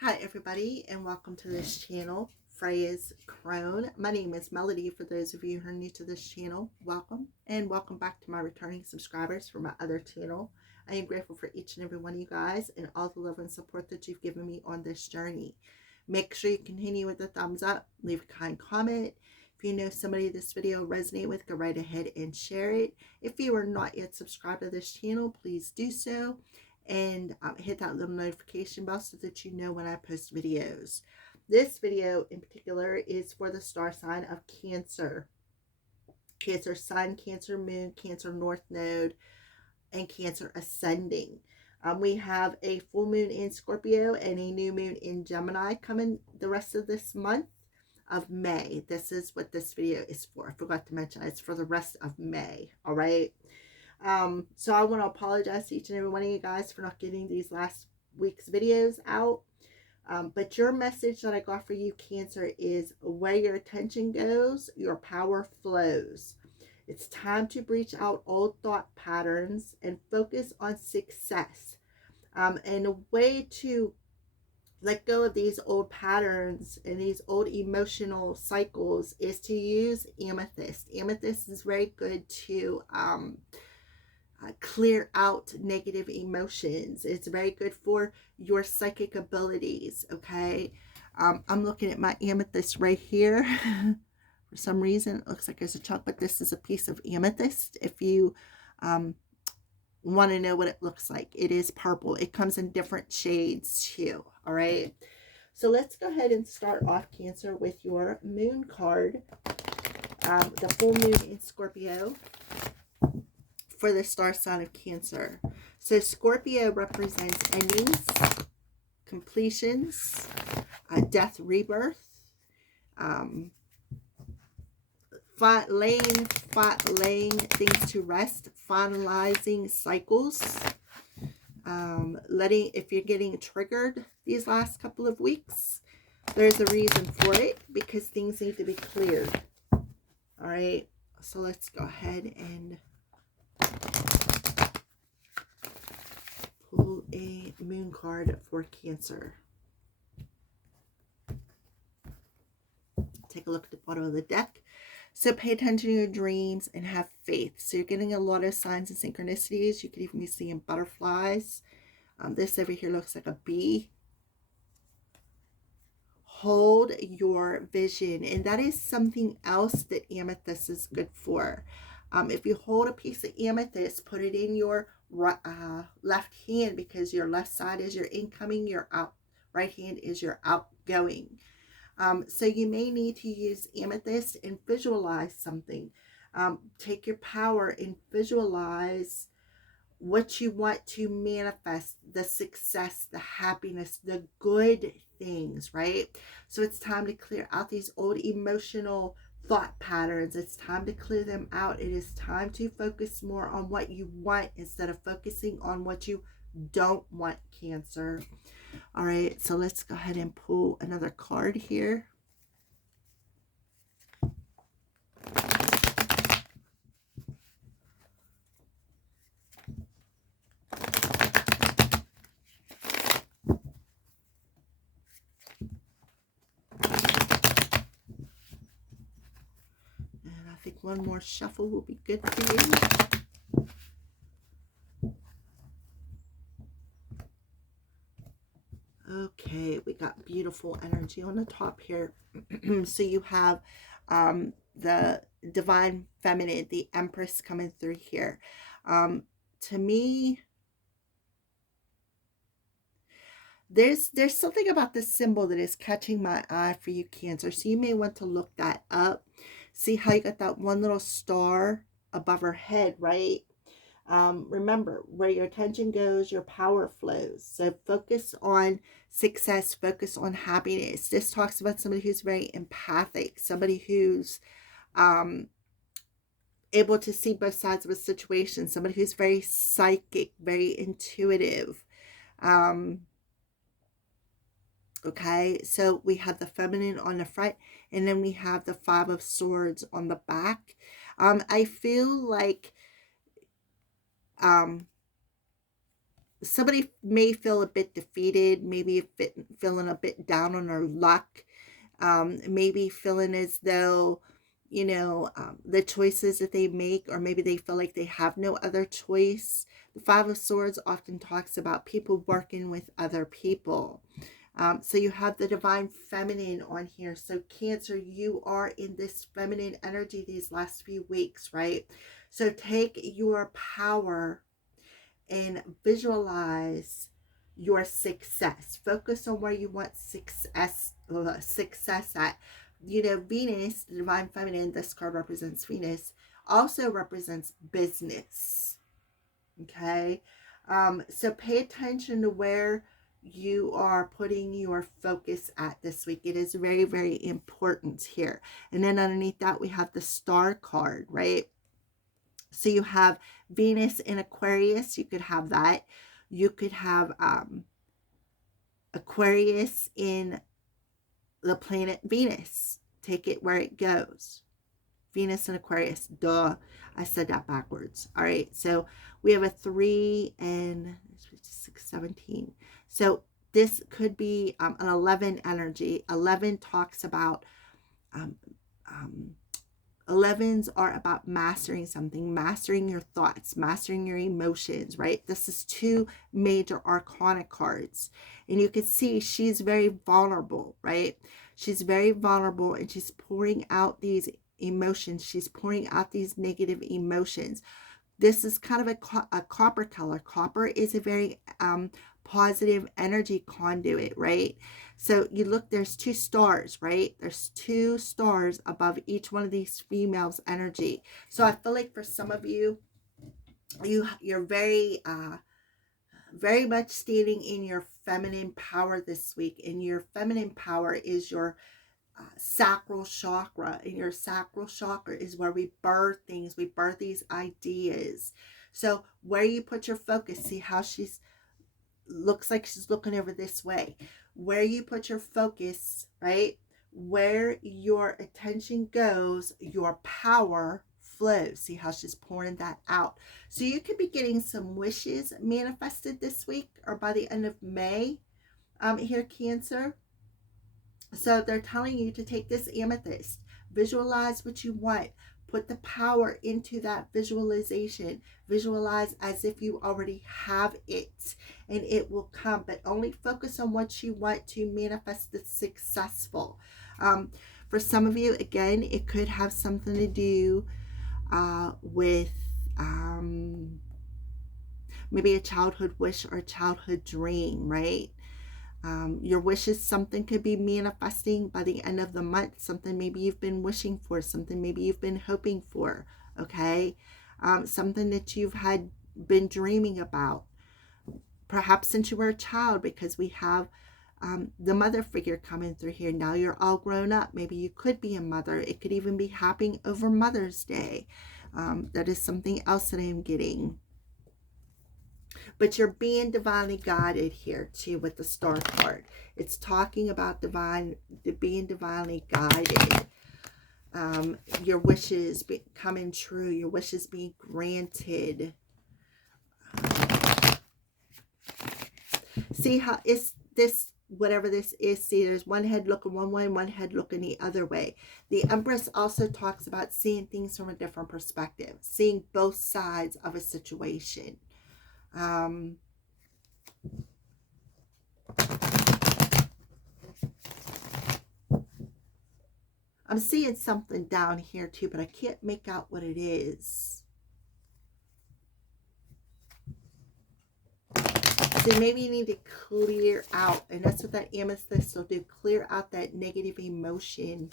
Hi everybody, and welcome to this channel, Freya's Crone. My name is Melody. For those of you who are new to this channel, welcome, and welcome back to my returning subscribers for my other channel. I am grateful for each and every one of you guys and all the love and support that you've given me on this journey. Make sure you continue with the thumbs up, leave a kind comment. If you know somebody this video resonate with, go right ahead and share it. If you are not yet subscribed to this channel, please do so, and hit that little notification bell so that you know when I post videos. This video in particular is for the star sign of Cancer. Cancer Sun, Cancer Moon, Cancer North Node, and Cancer Ascending. We have a full moon in Scorpio and a new moon in Gemini coming the rest of this month of May. This is what this video is for. I forgot to mention it's for the rest of May. All right. So I want to apologize to each and every one of you guys for not getting these last week's videos out. But your message that I got for you, Cancer, is where your attention goes, your power flows. It's time to breach out old thought patterns and focus on success. And a way to let go of these old patterns and these old emotional cycles is to use Amethyst. Amethyst is very good to clear out negative emotions. It's very good for your psychic abilities. Okay, I'm looking at my amethyst right here. For some reason it looks like there's a chunk, but this is a piece of amethyst. If you want to know what it looks like, it is purple. It comes in different shades too. All right, so let's go ahead and start off, Cancer, with your moon card. The full moon in Scorpio for the star sign of Cancer. So Scorpio represents endings, completions, death, rebirth, laying things to rest, finalizing cycles, if you're getting triggered these last couple of weeks, there's a reason for it, because things need to be cleared. All right, so let's go ahead and pull a moon card for Cancer. Take a look at the bottom of the deck. So pay attention to your dreams and have faith. So you're getting a lot of signs and synchronicities. You could even be seeing butterflies. This over here looks like a bee. Hold your vision. And that is something else that amethyst is good for. If you hold a piece of amethyst, put it in your left hand, because your left side is your incoming, your right hand is your outgoing. So you may need to use amethyst and visualize something. Take your power and visualize what you want to manifest, the success, the happiness, the good things, right? So it's time to clear out these old emotional thought patterns. It's time to clear them out. It is time to focus more on what you want instead of focusing on what you don't want, Cancer. All right, so let's go ahead and pull another card here. And I think one more shuffle will be good for you. Okay, we got beautiful energy on the top here. So you have the divine feminine, the Empress, coming through here. To me, there's something about this symbol that is catching my eye for you, Cancer. So you may want to look that up. See how you got that one little star above her head, right? Remember, where your attention goes, your power flows. So focus on success, focus on happiness. This talks about somebody who's very empathic, somebody who's able to see both sides of a situation, somebody who's very psychic, very intuitive. Okay, so we have the feminine on the front, and then we have the Five of Swords on the back. I feel like somebody may feel a bit defeated, maybe feeling a bit down on their luck, maybe feeling as though, the choices that they make, or maybe they feel like they have no other choice. The Five of Swords often talks about people working with other people. So you have the divine feminine on here. So Cancer, you are in this feminine energy these last few weeks, right? So take your power and visualize your success. Focus on where you want success at. Venus, the divine feminine, this card represents Venus, also represents business. Okay. So pay attention to where you are putting your focus at this week. It is very, very important here. And then underneath that, we have the Star card, right? So you have Venus in Aquarius. You could have that. You could have Aquarius in the planet Venus. Take it where it goes. Venus and Aquarius. Duh. I said that backwards. All right. So we have a 3 and 6, 17. So this could be an 11 energy. 11 talks about 11s are about mastering something, mastering your thoughts, mastering your emotions, right? This is 2 major arcana cards. And you can see she's very vulnerable, right? She's very vulnerable, and she's pouring out these emotions. She's pouring out these negative emotions. This is kind of a copper color. Copper is a very positive energy conduit, right? So you look, there's 2 stars, right? There's 2 stars above each one of these females' energy. So I feel like for some of you, you're very very much standing in your feminine power this week. And your feminine power is your sacral chakra. And your sacral chakra is where we birth things. We birth these ideas. So where you put your focus, see how she's looks like she's looking over this way. Where you put your focus, right? Where your attention goes, your power flows. See how she's pouring that out. So you could be getting some wishes manifested this week or by the end of May here, Cancer. So they're telling you to take this amethyst, visualize what you want, put the power into that visualization, visualize as if you already have it, and it will come, but only focus on what you want to manifest the successful. For some of you, again, it could have something to do with maybe a childhood wish or a childhood dream, right? Your wishes, something could be manifesting by the end of the month, something maybe you've been wishing for, something maybe you've been hoping for, okay? Something that you've been dreaming about, perhaps since you were a child, because we have the mother figure coming through here. Now you're all grown up. Maybe you could be a mother. It could even be happening over Mother's Day. That is something else that I am getting. But you're being divinely guided here too with the Star card. It's talking about being divinely guided. Your wishes coming true. Your wishes being granted. See how is this, whatever this is, see there's one head looking one way and one head looking the other way. The Empress also talks about seeing things from a different perspective, seeing both sides of a situation. I'm seeing something down here too, but I can't make out what it is. So maybe you need to clear out, and that's what that amethyst will do, clear out that negative emotion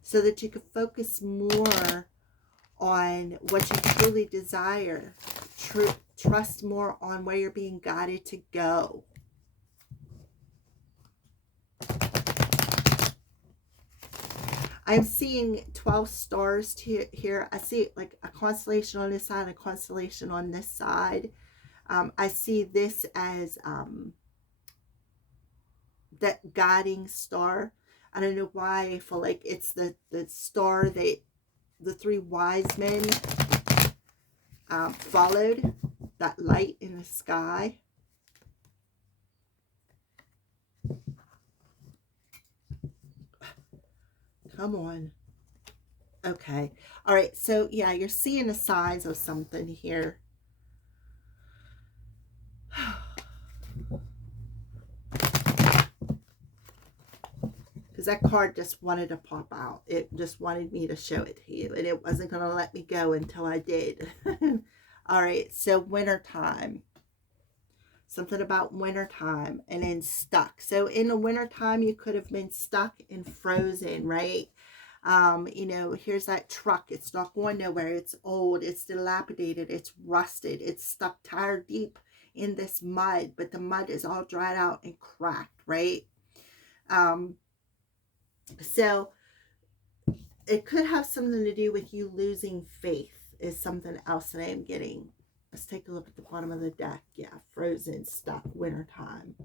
so that you can focus more on what you truly desire. Trust more on where you're being guided to go. I'm seeing 12 stars here. I see like a constellation on this side and a constellation on this side. I see this as that guiding star. I don't know why I feel like it's the star that the 3 wise men followed, that light in the sky. Come on. Okay. All right. So, yeah, you're seeing the signs of something here. Because that card just wanted to pop out. It just wanted me to show it to you. And it wasn't going to let me go until I did. All right. So, wintertime. Something about wintertime and then stuck. So, in the wintertime, you could have been stuck and frozen, right? You know, here's that truck. It's not going nowhere. It's old. It's dilapidated. It's rusted. It's stuck tire deep in this mud, but the mud is all dried out and cracked, right? So it could have something to do with you losing faith is something else that I am getting. Let's take a look at the bottom of the deck. Yeah, frozen, stuck, wintertime.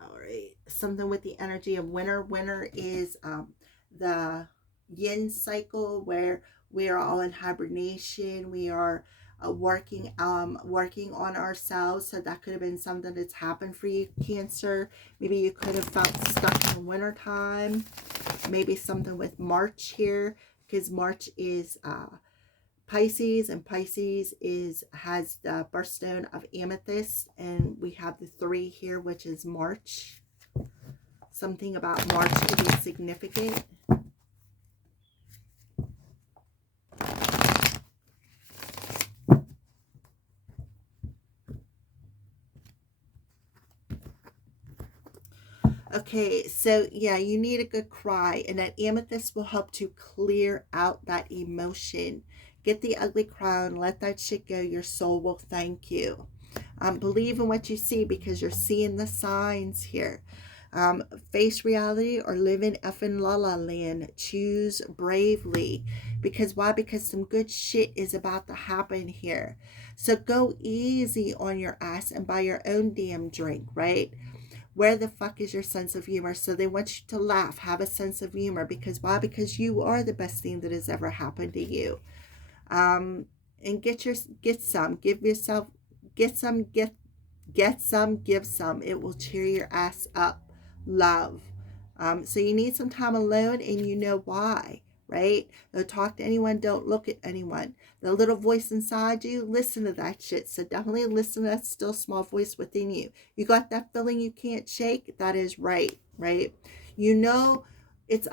All right, something with the energy of winter. Winter is the yin cycle where we are all in hibernation. We are working on ourselves. So that could have been something that's happened for you, Cancer. Maybe you could have felt stuck in the winter time. Maybe something with March here, because March is Pisces, and Pisces has the birthstone of Amethyst, and we have the 3 here, which is March. Something about March could be significant. Okay, so yeah, you need a good cry, and that amethyst will help to clear out that emotion. Get the ugly crown, let that shit go. Your soul will thank you. Believe in what you see, because you're seeing the signs here. Face reality or live in effing la la land. Choose bravely. Because why? Because some good shit is about to happen here. So go easy on your ass and buy your own damn drink, right? Where the fuck is your sense of humor? So they want you to laugh, have a sense of humor. Because why? Because you are the best thing that has ever happened to you. And get some, give yourself, get some, give some. It will cheer your ass up. Love. So you need some time alone, and you know why, right? Don't talk to anyone. Don't look at anyone. The little voice inside you, listen to that shit. So definitely listen to that still small voice within you. You got that feeling you can't shake? That is right, right? You know it's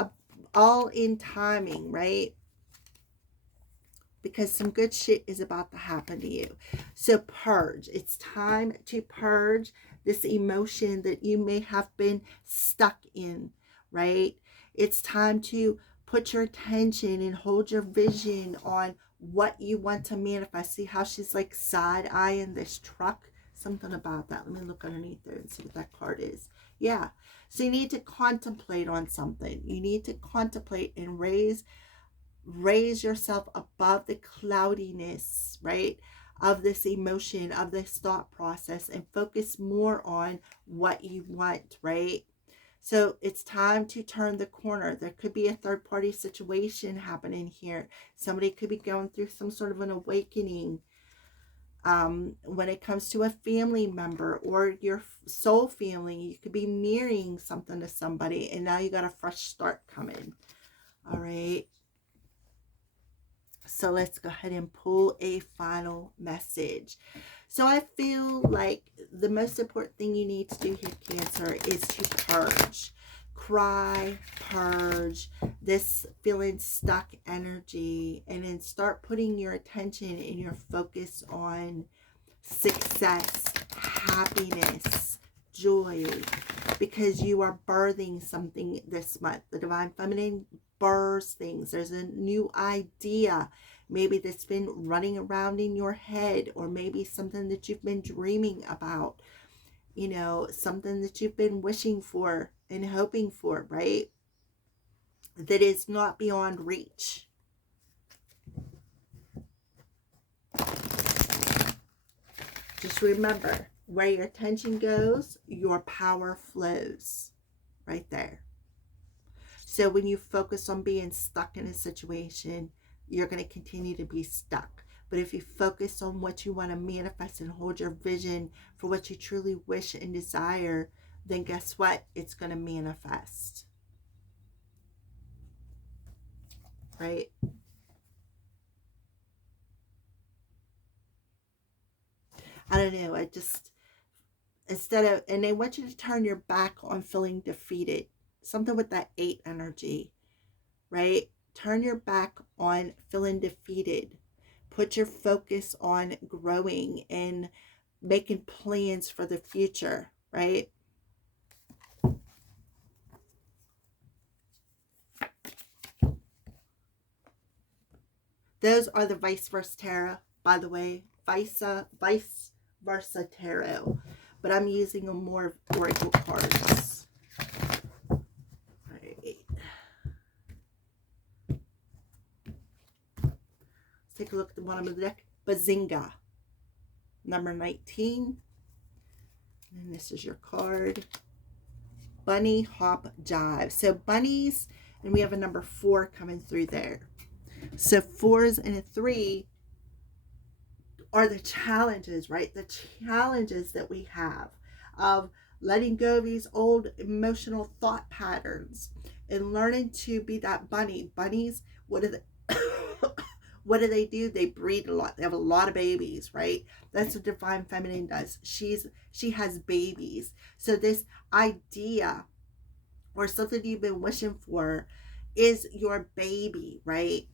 all in timing, right? Because some good shit is about to happen to you. So purge. It's time to purge this emotion that you may have been stuck in, right? It's time to put your attention and hold your vision on what you want to manifest. See how she's like side-eyeing this truck? Something about that. Let me look underneath there and see what that card is. Yeah. So you need to contemplate on something. You need to contemplate and raise yourself above the cloudiness, right, of this emotion, of this thought process, and focus more on what you want, right? So it's time to turn the corner. There could be a third-party situation happening here. Somebody could be going through some sort of an awakening when it comes to a family member or your soul family. You could be mirroring something to somebody, and now you got a fresh start coming. All right. So let's go ahead and pull a final message. So I feel like the most important thing you need to do here, Cancer, is to purge. Cry, purge this feeling stuck energy, and then start putting your attention and your focus on success, happiness, joy, because you are birthing something this month. The Divine Feminine births things. There's a new idea, maybe that's been running around in your head, or maybe something that you've been dreaming about, you know, something that you've been wishing for and hoping for, right? That is not beyond reach. Just remember, where your attention goes, your power flows. Right there. So when you focus on being stuck in a situation, you're going to continue to be stuck. But if you focus on what you want to manifest and hold your vision for what you truly wish and desire, then guess what? It's going to manifest. right? I don't know. I just, instead of, and they want you to turn your back on feeling defeated. Something with that 8 energy, right? Turn your back on feeling defeated. Put your focus on growing and making plans for the future, right? Those are the vice versa tarot, by the way. Vice versa tarot. But I'm using a more oracle cards. All right. Let's take a look at the bottom of the deck. Bazinga. Number 19. And this is your card. Bunny hop jive. So bunnies, and we have a number 4 coming through there. So 4s and a 3 are the challenges, right? The challenges that we have of letting go of these old emotional thought patterns and learning to be that bunny. Bunnies, what do they what do? They breed a lot. They have a lot of babies, right? That's what Divine Feminine does. She has babies. So this idea or something you've been wishing for is your baby, right?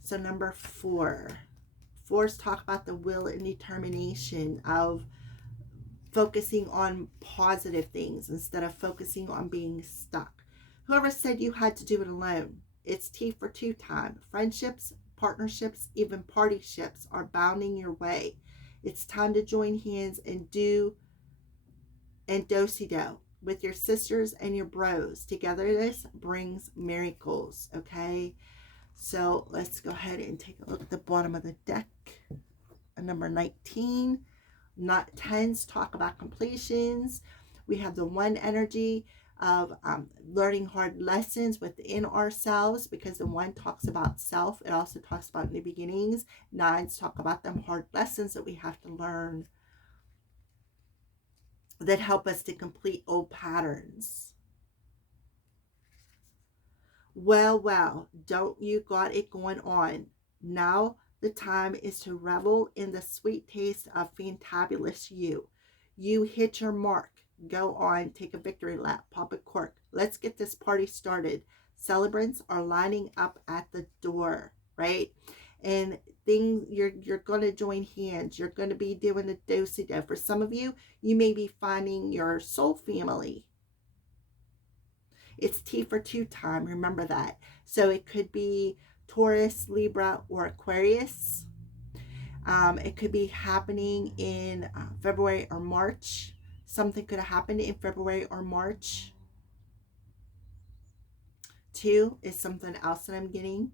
So number 4. 4s talk about the will and determination of focusing on positive things instead of focusing on being stuck. Whoever said you had to do it alone, it's tea for 2 time. Friendships, partnerships, even partyships are bounding your way. It's time to join hands and do and do-si-do with your sisters and your bros. Togetherness brings miracles, okay? So let's go ahead and take a look at the bottom of the deck. Number 19. Not 10s talk about completions. We have the 1 energy of learning hard lessons within ourselves, because the 1 talks about self. It also talks about new beginnings. 9s talk about them hard lessons that we have to learn that help us to complete old patterns. Well, don't you got it going on. Now the time is to revel in the sweet taste of fantabulous you. You hit your mark. Go on, take a victory lap, pop a cork. Let's get this party started. Celebrants are lining up at the door, right? And things, you're going to join hands. You're going to be doing a do-si-do. For some of you, you may be finding your soul family. It's tea for 2 time. Remember that. So it could be Taurus, Libra, or Aquarius. It could be happening in February or March. Something could have happened in February or March. 2 is something else that I'm getting.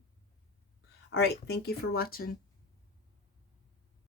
All right. Thank you for watching.